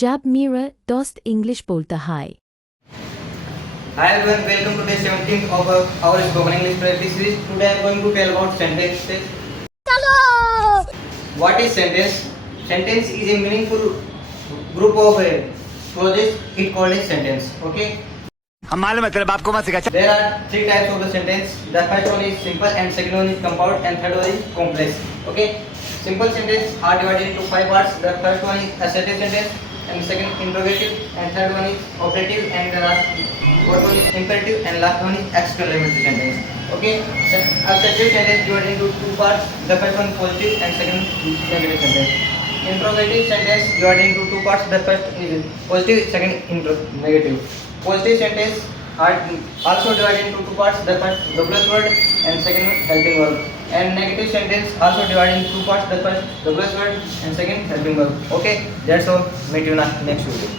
जब मेरा दोस्त इंग्लिश बोलता है। Hi everyone, welcome to day 17th of our spoken English practice series. Today I am going to tell about sentences. What is sentence? Sentence is a meaningful group of clauses. It called a sentence. Okay. हम मालूम है तेरे बाप को मत सिखा। There are three types of the sentence. The first one is simple, and second one is compound, and third one is complex. Okay. Simple sentences are divided into five parts. The first one is assertive sentence, and the second interrogative, and third one is operative, and the fourth one is imperative, and last one is exclamatory sentence. Okay. Assertive sentence divided into two parts. The first one positive, and second negative sentence. Interrogative sentence divided into two parts. The first is positive, second negative. Positive sentence are also divided into two parts. The first double word and second helping verb. And negative sentence also divided into two parts. The first double word and second helping verb. Okay, that's all. Meet you in next video.